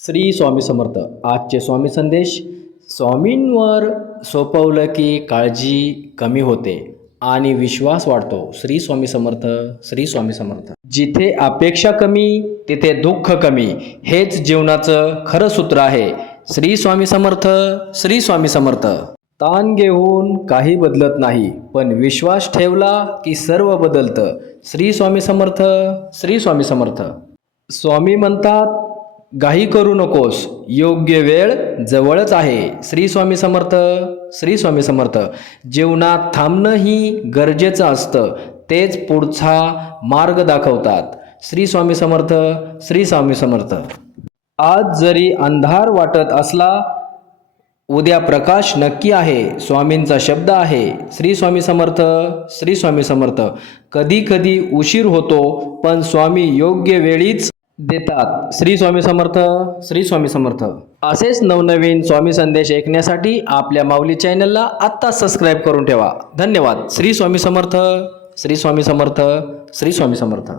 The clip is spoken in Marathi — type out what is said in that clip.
श्री स्वामी समर्थ. आजचे स्वामी संदेश. स्वामींवर सोपवलं की काळजी कमी होते आणि विश्वास वाढतो. श्री स्वामी समर्थ. श्री स्वामी समर्थ. जिथे अपेक्षा कमी तिथे दुःख कमी, हेच जीवनाचं खरं सूत्र आहे. श्री स्वामी समर्थ. श्री स्वामी समर्थ. ताण घेऊन काही बदलत नाही, पण विश्वास ठेवला की सर्व बदलतं. श्री स्वामी समर्थ. श्री स्वामी समर्थ. स्वामी म्हणतात, घाई करू नकोस, योग्य वेळ जवळच आहे. श्री स्वामी समर्थ. श्री स्वामी समर्थ. जीवनात थांबणंही गरजेचं असतं, तेच पुढचा मार्ग दाखवतात. श्री स्वामी समर्थ. श्री स्वामी समर्थ. आज जरी अंधार वाटत असला, उद्या प्रकाश नक्की आहे. स्वामींचा शब्द आहे. श्री स्वामी समर्थ. श्री स्वामी समर्थ. कधी कधी उशीर होतो, पण स्वामी योग्य वेळीच देतात. श्री स्वामी समर्थ. श्री स्वामी समर्थ. असेच नवनवीन स्वामी संदेश ऐकण्यासाठी आपल्या माऊली चॅनलला आत्ता सबस्क्राईब करून ठेवा. धन्यवाद. श्री स्वामी समर्थ. श्री स्वामी समर्थ. श्री स्वामी समर्थ.